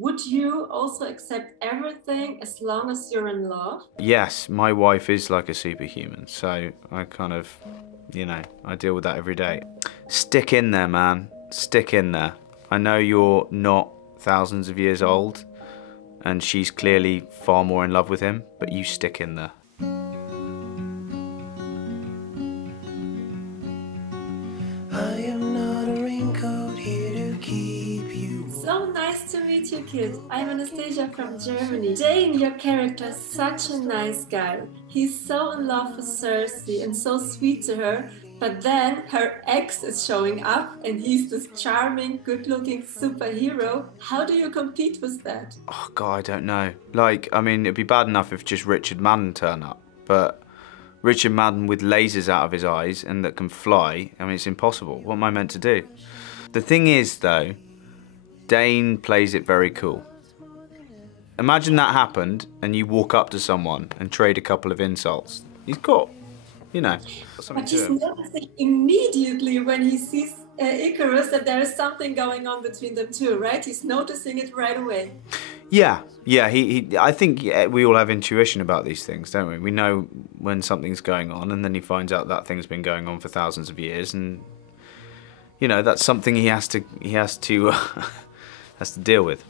would you also accept everything as long as you're in love? Yes, my wife is like a superhuman, so I kind of, you know, I deal with that every day. Stick in there, man. Stick in there. I know you're not thousands of years old, and she's clearly far more in love with him, but you stick in there. I am not a raincoat here to keep you warm. So nice to meet you, Kit. I'm Anastasia from Germany. Dane, your character, is such a nice guy. He's so in love with Sersi and so sweet to her, but then her ex is showing up and he's this charming, good-looking superhero. How do you compete with that? Oh, God, I don't know. Like, I mean, it'd be bad enough if just Richard Madden turned up, but Richard Madden with lasers out of his eyes and that can fly, I mean, it's impossible. What am I meant to do? The thing is, though, Dane plays it very cool. Imagine that happened and you walk up to someone and trade a couple of insults. He's got, you know, something But to he's him. noticing immediately when he sees Icarus that there is something going on between them two, right? He's noticing it right away. Yeah. I think we all have intuition about these things, don't we? We know when something's going on, and then he finds out that thing's been going on for thousands of years, and you know that's something he has to has to deal with.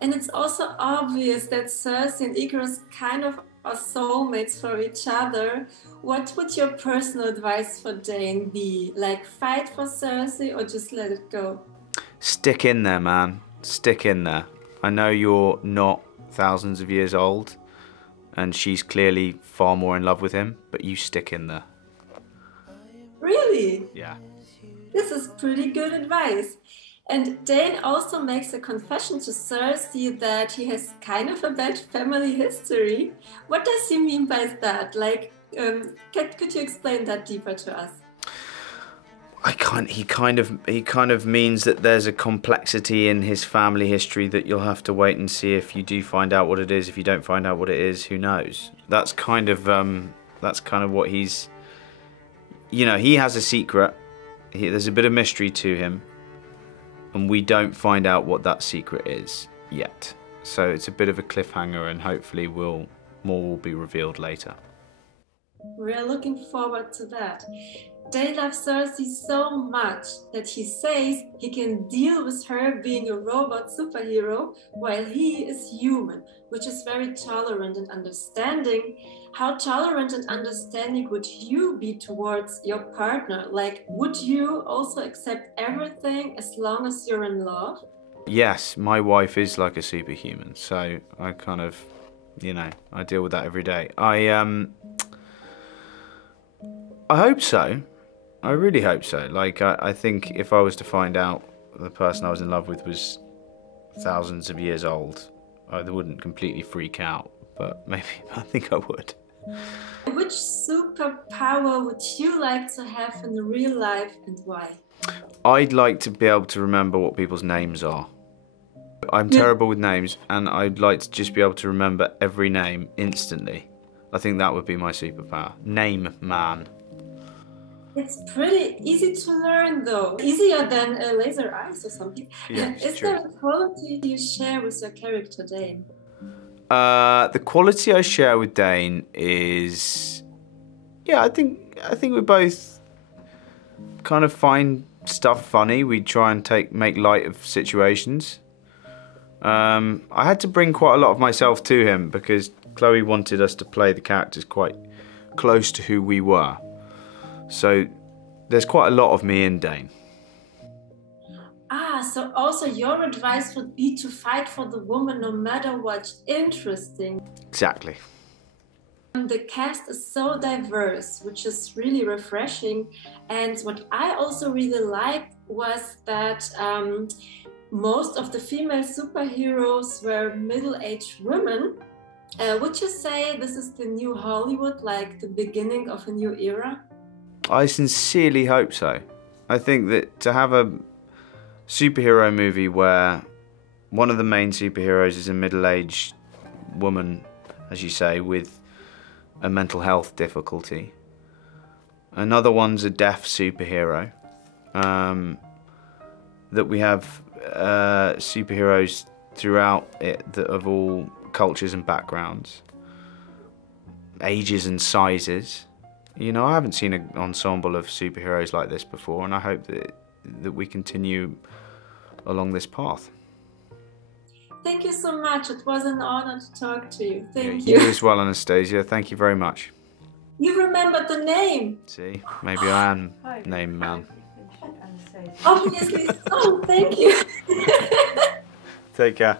And it's also obvious that Sersi and Icarus kind of are soulmates for each other. What would your personal advice for Dane be? Like, fight for Sersi or just let it go? Stick in there, man. Stick in there. I know you're not thousands of years old, and she's clearly far more in love with him, but you stick in there. Really? Yeah. This is pretty good advice. And Dane also makes a confession to Sersi that he has kind of a bad family history. What does he mean by that? Like, could you explain that deeper to us? He kind of means that there's a complexity in his family history that you'll have to wait and see if you do find out what it is. If you don't find out what it is, who knows? That's kind of what he's, you know, he has a secret. There's a bit of mystery to him, and we don't find out what that secret is yet. So it's a bit of a cliffhanger, and hopefully more will be revealed later. We're looking forward to that. Dane loves Sersi so much that he says he can deal with her being a robot superhero while he is human, which is very tolerant and understanding. How tolerant and understanding would you be towards your partner? Like, would you also accept everything as long as you're in love? Yes, my wife is like a superhuman, so I kind of, you know, I deal with that every day. I hope so. I really hope so. Like, I think if I was to find out the person I was in love with was thousands of years old, I wouldn't completely freak out, but maybe I think I would. Which superpower would you like to have in real life and why? I'd like to be able to remember what people's names are. I'm terrible with names, and I'd like to just be able to remember every name instantly. I think that would be my superpower. Name man. It's pretty easy to learn, though. Easier than laser eyes or something. Yeah, Is there a quality you share with your character, Dane? The quality I share with Dane is, yeah, I think we both kind of find stuff funny. We try and make light of situations. I had to bring quite a lot of myself to him because Chloe wanted us to play the characters quite close to who we were. So there's quite a lot of me in Dane. So also your advice would be to fight for the woman no matter what. Interesting. Exactly. The cast is so diverse, which is really refreshing. And what I also really liked was that most of the female superheroes were middle-aged women. Would you say this is the new Hollywood, like the beginning of a new era? I sincerely hope so. I think that to have a superhero movie where one of the main superheroes is a middle-aged woman, as you say, with a mental health difficulty. Another one's a deaf superhero. That we have superheroes throughout it that of all cultures and backgrounds, ages and sizes. You know, I haven't seen an ensemble of superheroes like this before, and I hope that we continue along this path. Thank you so much. It was an honor to talk to you. Thank You you. as well, Anastasia. Thank you very much. You remembered the name. See, maybe I am name man. Obviously so. Thank you. Take care.